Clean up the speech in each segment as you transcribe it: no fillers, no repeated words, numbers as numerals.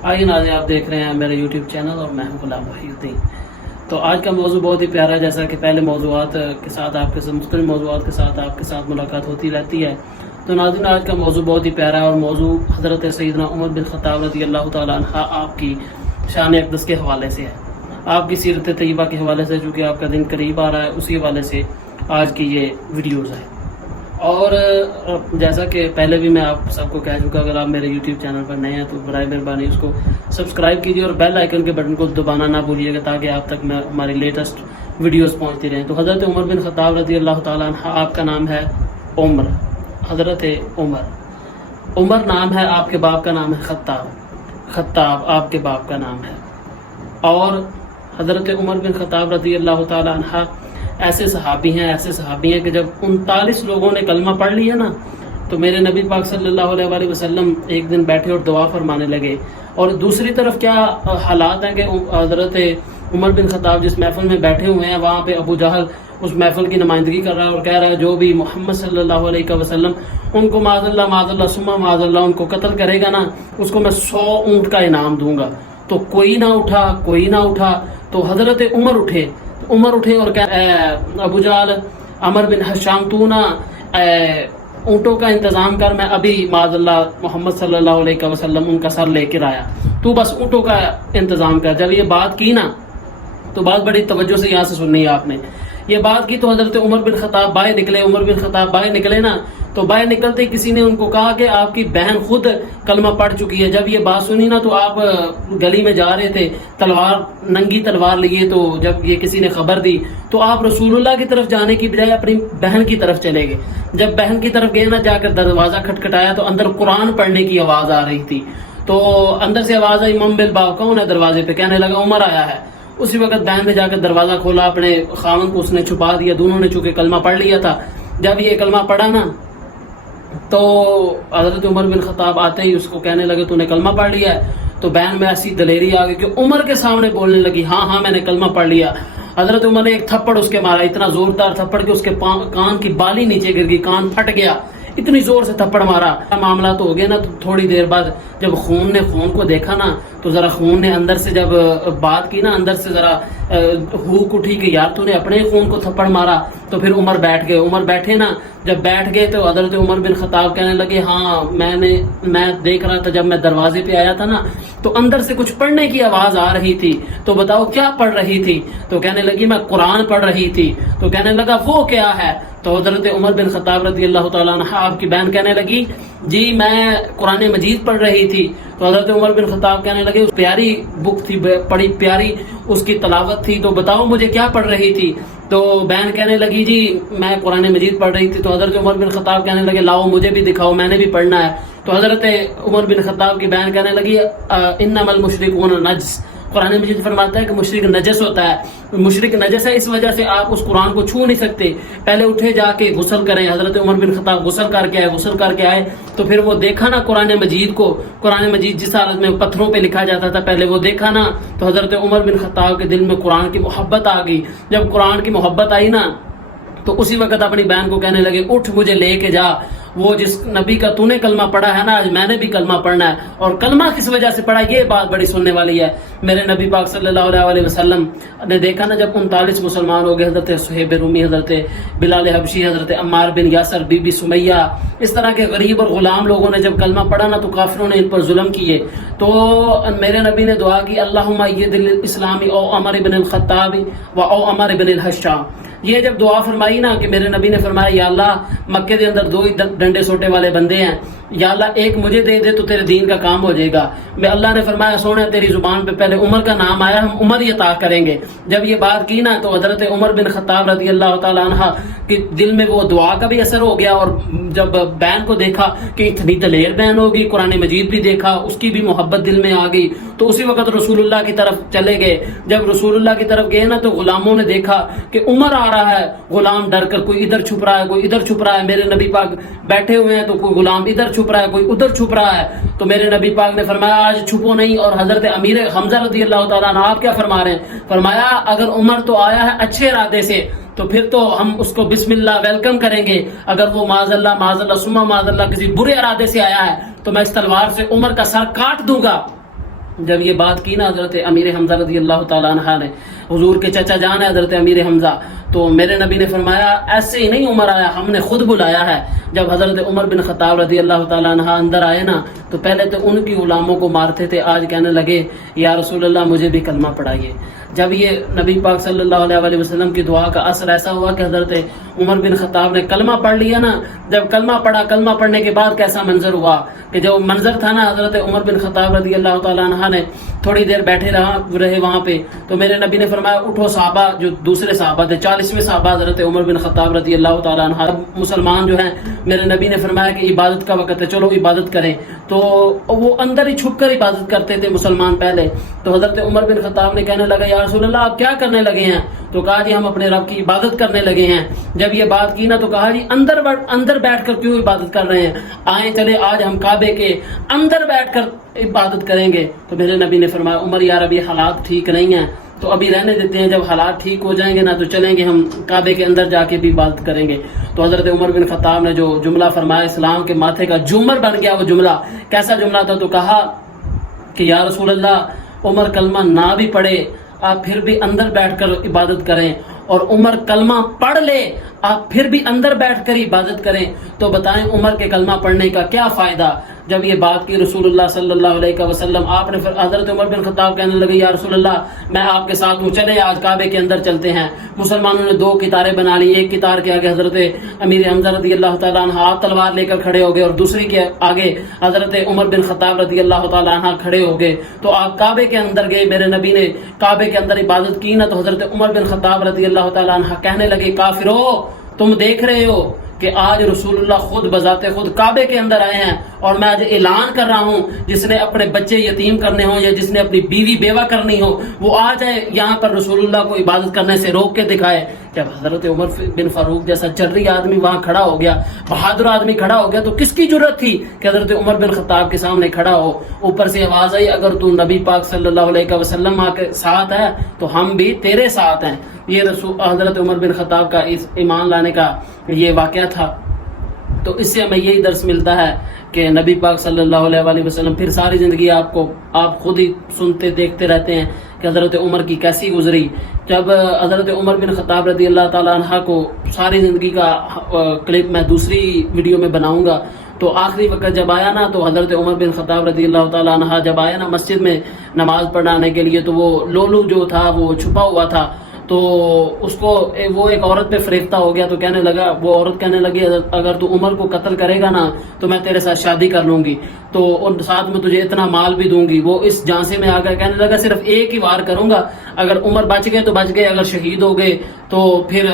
آئیے ناظرین، آپ دیکھ رہے ہیں میرے یوٹیوب چینل اور میں ہوں غلام محی الدین۔ تو آج کا موضوع بہت ہی پیارا ہے، جیسا کہ پہلے موضوعات کے ساتھ آپ کے مختلف موضوعات کے ساتھ آپ کے ساتھ ملاقات ہوتی رہتی ہے۔ تو ناظرین، آج کا موضوع بہت ہی پیارا ہے اور موضوع حضرت سیدنا عمر بن خطاب رضی اللہ تعالیٰ عنہ آپ کی شان اقدس کے حوالے سے ہے، آپ کی سیرت طیبہ کے حوالے سے، چونکہ آپ کا دن قریب آ رہا ہے، اسی حوالے سے آج کی یہ ویڈیوز ہے۔ اور جیسا کہ پہلے بھی میں آپ سب کو کہہ چکا، اگر آپ میرے یوٹیوب چینل پر نئے ہیں تو برائے مہربانی اس کو سبسکرائب کیجیے اور بیل آئیکن کے بٹن کو دبانا نہ بھولیے گا، تاکہ آپ تک میں ہماری لیٹسٹ ویڈیوز پہنچتی رہیں۔ تو حضرت عمر بن خطاب رضی اللہ تعالیٰ عنہ، آپ کا نام ہے عمر، حضرت عمر نام ہے، آپ کے باپ کا نام ہے خطاب آپ کے باپ کا نام ہے۔ اور حضرت عمر بن خطاب رضی اللہ تعالیٰ عنہ ایسے صحابی ہیں کہ جب 39 لوگوں نے کلمہ پڑھ لیا نا، تو میرے نبی پاک صلی اللہ علیہ وآلہ وسلم ایک دن بیٹھے اور دعا فرمانے لگے۔ اور دوسری طرف کیا حالات ہیں کہ حضرت عمر بن خطاب جس محفل میں بیٹھے ہوئے ہیں، وہاں پہ ابو جہل اس محفل کی نمائندگی کر رہا ہے اور کہہ رہا ہے جو بھی محمد صلی اللہ علیہ وسلم ان کو معاذ اللہ ثم معاذ اللہ ان کو قتل کرے گا نا، اس کو میں 100 اونٹ کا انعام دوں گا۔ تو کوئی نہ اٹھا تو حضرت عمر اٹھے اور ابو جہل عمر بن حشام، تو نا اونٹوں کا انتظام کر، میں ابھی معاذ اللہ محمد صلی اللہ علیہ وسلم ان کا سر لے کر آیا، تو بس اونٹوں کا انتظام کر۔ جب یہ بات کی نا، تو بات بڑی توجہ سے یہاں سے سننی ہے آپ نے، یہ بات کی تو حضرت عمر بن خطاب باہر نکلے نا، تو باہر نکلتے کسی نے ان کو کہا کہ آپ کی بہن خود کلمہ پڑھ چکی ہے۔ جب یہ بات سنی نا، تو آپ گلی میں جا رہے تھے، ننگی تلوار لیے، تو جب یہ کسی نے خبر دی تو آپ رسول اللہ کی طرف جانے کی بجائے اپنی بہن کی طرف چلے گئے۔ جب بہن کی طرف گئے نا، جا کر دروازہ کھٹکھٹایا تو اندر قرآن پڑھنے کی آواز آ رہی تھی۔ تو اندر سے آواز آئی، من بالباب، کون ہے دروازے پہ؟ کہنے لگا عمر آیا ہے۔ اسی وقت بہن نے جا کر دروازہ کھولا، اپنے خاوند کو اس نے چھپا دیا، دونوں نے چونکہ کلمہ پڑھ لیا تھا۔ جب یہ کلمہ پڑھا نا، تو حضرت عمر بن خطاب آتے ہی اس کو کہنے لگے تو نے کلمہ پڑھ لیا ہے؟ تو بہن میں ایسی دلیری آ گئی کہ عمر کے سامنے بولنے لگی، ہاں میں نے کلمہ پڑھ لیا۔ حضرت عمر نے ایک تھپڑ اس کے مارا، اتنا زوردار تھپڑ کہ اس کے کان کی بالی نیچے گر گئی، کان پھٹ گیا، اتنی زور سے تھپڑ مارا۔ معاملہ تو ہو گیا نا، تو تھوڑی دیر بعد جب خون نے خون کو دیکھا نا، تو ذرا خون نے اندر سے جب بات کی نا، اندر سے ذرا ہوک اٹھی کہ یار تو نے اپنے خون کو تھپڑ مارا۔ تو پھر عمر بیٹھے نا، جب بیٹھ گئے تو حضرت عمر بن خطاب کہنے لگے، ہاں میں دیکھ رہا تھا، جب میں دروازے پہ آیا تھا نا، تو اندر سے کچھ پڑھنے کی آواز آ رہی تھی، تو بتاؤ کیا پڑھ رہی تھی؟ تو کہنے لگی میں قرآن پڑھ رہی تھی۔ تو کہنے لگا وہ کیا ہے؟ تو حضرت عمر بن خطاب رضی اللہ تعالیٰ عنہ، آپ کی بہن کہنے لگی جی میں قرآن مجید پڑھ رہی تھی۔ تو حضرت عمر بن خطاب کہنے لگے پیاری بک تھی، بڑی پیاری اس کی تلاوت تھی، تو بتاؤ مجھے کیا پڑھ رہی تھی؟ تو بہن کہنے لگی جی میں قرآن مجید پڑھ رہی تھی۔ تو حضرت عمر بن خطاب کہنے لگے لاؤ مجھے بھی دکھاؤ، میں نے بھی پڑھنا ہے۔ تو حضرت عمر بن خطاب کی بہن کہنے لگی انما المشرکون نجس، قرآن مجید فرماتا ہے کہ مشرک نجس ہوتا ہے، مشرک نجس ہے، اس وجہ سے آپ اس قرآن کو چھو نہیں سکتے، پہلے اٹھے جا کے غسل کریں۔ حضرت عمر بن خطاب غسل کر کے آئے تو پھر وہ دیکھا نا قرآن مجید جس حالت میں پتھروں پہ لکھا جاتا تھا پہلے، وہ دیکھا نا، تو حضرت عمر بن خطاب کے دل میں قرآن کی محبت آ گئی۔ جب قرآن کی محبت آئی نا، تو اسی وقت اپنی بہن کو کہنے لگے اٹھ مجھے لے کے جا، وہ جس نبی کا تو نے کلمہ پڑھا ہے نا، آج میں نے بھی کلمہ پڑھنا ہے۔ اور کلمہ کس وجہ سے پڑھا، یہ بات بڑی سننے والی ہے۔ میرے نبی پاک صلی اللہ علیہ وسلم نے دیکھا نا، جب 39 مسلمان ہو گئے، حضرت صہیب رومی، حضرت بلال حبشی، حضرت عمار بن یاسر، بی بی سمیہ، اس طرح کے غریب اور غلام لوگوں نے جب کلمہ پڑھا نا، تو کافروں نے ان پر ظلم کیے۔ تو میرے نبی نے دعا کی اللہم اید الاسلام او عمر بن الخطاب و او عمر بن الحشام۔ یہ جب دعا فرمائی نا، کہ میرے نبی نے فرمایا یا اللہ مکے دے اندر 2 ہی ڈنڈے سوٹے والے بندے ہیں، یا اللہ ایک مجھے دے دے تو تیرے دین کا کام ہو جائے گا۔ میں اللہ نے فرمایا سونے تیری زبان پہ پہلے عمر کا نام آیا، ہم عمر ہی عطا کریں گے۔ جب یہ بات کی نا، تو حضرت عمر بن خطاب رضی اللہ تعالیٰ عنہ کے دل میں وہ دعا کا بھی اثر ہو گیا، اور جب بہن کو دیکھا کہ اتنی دلیر بہن ہوگی، قرآن مجید بھی دیکھا، اس کی بھی محبت دل میں آ گئی، تو اسی وقت رسول اللہ کی طرف چلے گئے۔ جب رسول اللہ کی طرف گئے نا، تو غلاموں نے دیکھا کہ عمر آ رہا ہے، غلام ڈر کر کوئی ادھر چھپ رہا ہے، کوئی ادھر چھپ رہا ہے۔ میرے نبی پاک بیٹھے ہوئے ہیں، تو کوئی غلام ادھر چھپ رہا ہے، کوئی ادھر چھپ رہا ہے۔ تو میرے نبی پاک نے فرمایا آج چھپو نہیں۔ اور حضرت امیر حمزہ رضی اللہ تعالیٰ عنہ آپ کیا فرما رہے ہیں؟ فرمایا اگر عمر تو آیا ہے اچھے ارادے سے، تو پھر تو ہم اس کو بسم اللہ ویلکم کریں گے۔ اگر وہ معاذ اللہ ثم معاذ اللہ کسی برے ارادے سے آیا ہے، تو میں اس تلوار سے عمر کا سر کاٹ دوں گا۔ جب یہ بات کی نا حضرت امیر حمزہ رضی اللہ تعالیٰ عنہ نے، حضور کے چچا جان ہے حضرت امیر حمزہ، تو میرے نبی نے فرمایا ایسے ہی نہیں عمر آیا، ہم نے خود بلایا ہے۔ جب حضرت عمر بن خطاب رضی اللہ تعالیٰ عنہ اندر آئے نا، تو پہلے تو ان کی غلاموں کو مارتے تھے، آج کہنے لگے یا رسول اللہ مجھے بھی کلمہ پڑھائیے۔ جب یہ نبی پاک صلی اللہ علیہ وسلم کی دعا کا اثر ایسا ہوا کہ حضرت عمر بن خطاب نے کلمہ پڑھ لیا نا، جب کلمہ پڑھا، کلمہ پڑھنے کے بعد کیسا منظر ہوا کہ جو منظر تھا نا، حضرت عمر بن خطاب رضی اللہ تعالیٰ عنہ نے تھوڑی دیر بیٹھے رہے وہاں پہ، تو میرے نبی نے فرمایا اٹھو صحابہ، جو دوسرے صحابہ تھے 40ویں صحابہ حضرت عمر بن خطاب رضی اللہ تعالیٰ عنہ مسلمان جو ہیں، میرے نبی نے فرمایا کہ عبادت کا وقت ہے، چلو عبادت کریں۔ تو وہ اندر ہی چھپ کر عبادت کرتے تھے مسلمان پہلے، تو حضرت عمر بن خطاب نے کہنے لگا یا رسول اللہ آپ کیا کرنے لگے ہیں؟ تو کہا جی ہم اپنے رب کی عبادت کرنے لگے ہیں۔ جب یہ بات کی نا تو کہا جی اندر بیٹھ کر کیوں عبادت کر رہے ہیں؟ آئیں چلے آج ہم کعبے کے اندر بیٹھ کر عبادت کریں گے۔ تو میرے نبی نے فرمایا عمر یار ابھی حالات ٹھیک نہیں ہیں، تو ابھی رہنے دیتے ہیں، جب حالات ٹھیک ہو جائیں گے نا تو چلیں گے ہم کعبے کے اندر جا کے بھی عبادت کریں گے۔ تو حضرت عمر بن خطاب نے جو جملہ فرمایا اسلام کے ماتھے کا جومر بن گیا وہ جملہ، کیسا جملہ تھا؟ تو کہا کہ یا رسول اللہ عمر کلمہ نہ بھی پڑھے آپ پھر بھی اندر بیٹھ کر عبادت کریں، اور عمر کلمہ پڑھ لے آپ پھر بھی اندر بیٹھ کر عبادت کریں، تو بتائیں عمر کے کلمہ پڑھنے کا کیا فائدہ؟ جب یہ بات کی رسول اللہ صلی اللہ علیہ وسلم، آپ نے حضرت عمر بن خطاب کہنے لگے یا رسول اللہ میں آپ کے ساتھ ہوں، چلے آج کعبے کے اندر چلتے ہیں۔ مسلمانوں نے 2 قطاریں بنا لی، ایک قطار کے آگے حضرت امیر حمزہ رضی اللہ تعالیٰ عنہ آپ تلوار لے کر کھڑے ہو گئے، اور دوسری کے آگے حضرت عمر بن خطاب رضی اللہ تعالیٰ عنہ کھڑے ہو گئے۔ تو آپ کعبے کے اندر گئے، میرے نبی نے کعبے کے اندر عبادت کی نا، تو حضرت عمر بن خطاب رضی اللہ تعالیٰ عنہ کہنے لگے کافرو تم دیکھ رہے ہو کہ آج رسول اللہ خود بذات خود کعبے کے اندر آئے ہیں، اور میں آج اعلان کر رہا ہوں جس نے اپنے بچے یتیم کرنے ہوں یا جس نے اپنی بیوی بیوہ کرنی ہو وہ آ جائے یہاں پر رسول اللہ کو عبادت کرنے سے روک کے دکھائے۔ جب حضرت عمر بن فاروق جیسا چرری آدمی وہاں کھڑا ہو گیا، بہادر آدمی کھڑا ہو گیا، تو کس کی جرت تھی کہ حضرت عمر بن خطاب کے سامنے کھڑا ہو؟ اوپر سے آواز آئی اگر تو نبی پاک صلی اللہ علیہ وسلم کے ساتھ ہے تو ہم بھی تیرے ساتھ ہیں۔ یہ حضرت عمر بن خطاب کا اس ایمان لانے کا یہ واقعہ تھا۔ تو اس سے ہمیں یہی درس ملتا ہے کہ نبی پاک صلی اللہ علیہ وسلم پھر ساری زندگی آپ خود ہی سنتے دیکھتے رہتے ہیں کہ حضرت عمر کی کیسی گزری۔ جب حضرت عمر بن خطاب رضی اللہ تعالیٰ عنہ کو ساری زندگی کا کلپ میں دوسری ویڈیو میں بناؤں گا، تو آخری وقت جب آیا نا تو حضرت عمر بن خطاب رضی اللہ تعالیٰ عنہ جب آیا نا مسجد میں نماز پڑھانے کے لیے، تو وہ لولو جو تھا وہ چھپا ہوا تھا، تو اس کو وہ ایک عورت پہ فریفتہ ہو گیا، تو کہنے لگا، وہ عورت کہنے لگی اگر تو عمر کو قتل کرے گا نا تو میں تیرے ساتھ شادی کر لوں گی، تو اور ساتھ میں تجھے اتنا مال بھی دوں گی۔ وہ اس جانسے میں آ کر کہنے لگا صرف ایک ہی وار کروں گا، اگر عمر بچ گئے تو بچ گئے، اگر شہید ہو گئے تو پھر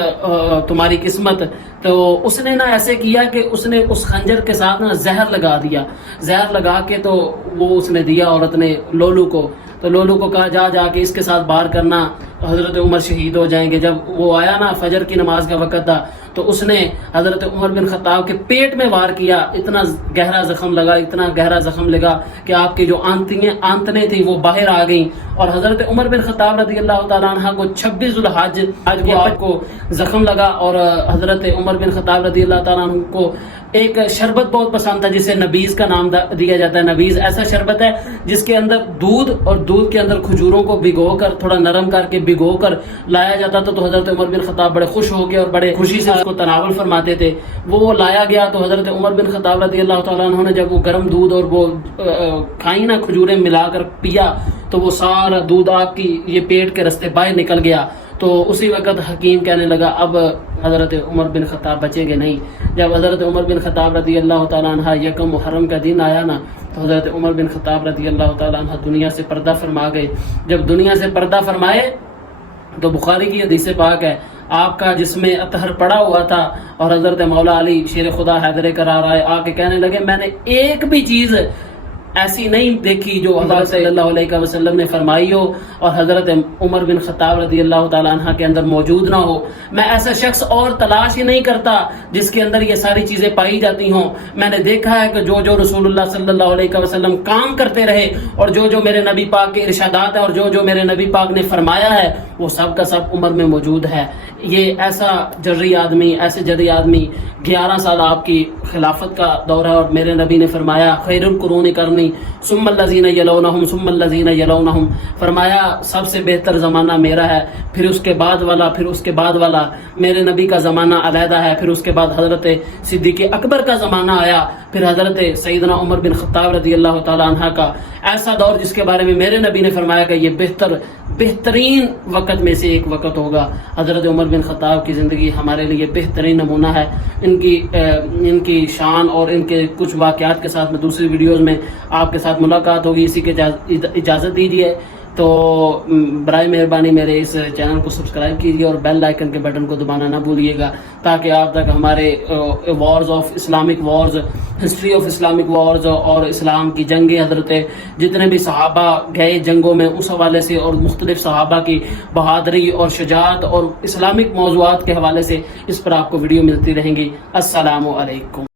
تمہاری قسمت۔ تو اس نے نا ایسے کیا کہ اس نے اس خنجر کے ساتھ نا زہر لگا دیا، زہر لگا کے تو وہ اس نے دیا عورت نے لولو کو، تو لولو کو کہا جا کے اس کے ساتھ بار کرنا، حضرت عمر شہید ہو جائیں گے۔ جب وہ آیا نا فجر کی نماز کا وقت تھا، تو اس نے حضرت عمر بن خطاب کے پیٹ میں وار کیا، اتنا گہرا زخم لگا کہ آپ کی جو آنتنیں تھیں وہ باہر آ گئیں، اور حضرت عمر بن خطاب رضی اللہ تعالیٰ عنہ کو 26 ذوالحج کو زخم لگا، اور حضرت عمر بن خطاب رضی اللہ تعالیٰ عنہ کو ایک شربت بہت پسند تھا جسے نبیز کا نام دیا جاتا ہے۔ نبیز ایسا شربت ہے جس کے اندر دودھ اور دودھ کے اندر کھجوروں کو بھگو کر تھوڑا نرم کر کے بھگو کر لایا جاتا تھا، تو حضرت عمر بن خطاب بڑے خوش ہو گئے اور بڑے خوشی سے اس کو تناول فرماتے تھے۔ وہ لایا گیا تو حضرت عمر بن خطاب رضی اللہ تعالیٰ عنہ نے جب وہ گرم دودھ اور وہ کھائی نا کھجوریں ملا کر پیا، تو وہ سارا دودھ آپ کی یہ پیٹ کے رستے باہر نکل گیا۔ تو اسی وقت حکیم کہنے لگا اب حضرت عمر بن خطاب بچیں گے نہیں۔ جب حضرت عمر بن خطاب رضی اللہ تعالیٰ عنہ یکم محرم کا دن آیا نا، تو حضرت عمر بن خطاب رضی اللہ تعالیٰ عنہ دنیا سے پردہ فرما گئے۔ جب دنیا سے پردہ فرمائے تو بخاری کی حدیث پاک ہے، آپ کا جس میں اطہر پڑا ہوا تھا، اور حضرت مولا علی شیر خدا حیدر قرار آئے آ کے کہنے لگے میں نے ایک بھی چیز ایسی نہیں دیکھی جو حضرت صلی اللہ علیہ وسلم نے فرمائی ہو اور حضرت عمر بن خطاب رضی اللہ تعالیٰ عنہ کے اندر موجود نہ ہو۔ میں ایسا شخص اور تلاش ہی نہیں کرتا جس کے اندر یہ ساری چیزیں پائی جاتی ہوں۔ میں نے دیکھا ہے کہ جو رسول اللہ صلی اللہ علیہ وسلم کام کرتے رہے، اور جو میرے نبی پاک کے ارشادات ہیں، اور جو میرے نبی پاک نے فرمایا ہے، وہ سب کا سب عمر میں موجود ہے۔ یہ ایسا جرری آدمی، ایسے جرری آدمی 11 سال آپ کی خلافت کا دور ہے، اور میرے نبی نے فرمایا خیر القرون کرنی ثم الذین یلونہم ثم الذین یلونہم، فرمایا سب سے بہتر زمانہ میرا ہے، پھر اس کے بعد والا، پھر اس کے بعد والا۔ میرے نبی کا زمانہ علیحدہ ہے، پھر اس کے بعد حضرت صدیق اکبر کا زمانہ آیا، پھر حضرت سیدنا عمر بن خطاب رضی اللہ تعالی عنہ کا ایسا دور جس کے بارے میں میرے نبی نے فرمایا کہ یہ بہترین وقت میں سے ایک وقت ہوگا۔ حضرت عمر بن خطاب کی زندگی ہمارے لیے بہترین نمونہ ہے۔ ان کی شان اور ان کے کچھ واقعات کے ساتھ میں دوسری ویڈیوز میں آپ کے ساتھ ملاقات ہوگی، اسی کے اجازت دیجیے۔ تو برائے مہربانی میرے اس چینل کو سبسکرائب کیجیے اور بیل آئیکن کے بٹن کو دبانا نہ بھولیے گا، تاکہ آپ تک ہمارے wars of Islamic wars, history of Islamic wars اور اسلام کی جنگیں، حضرت جتنے بھی صحابہ گئے جنگوں میں اس حوالے سے، اور مختلف صحابہ کی بہادری اور شجاعت اور اسلامک موضوعات کے حوالے سے اس پر آپ کو ویڈیو ملتی رہیں گی۔ السلام علیکم۔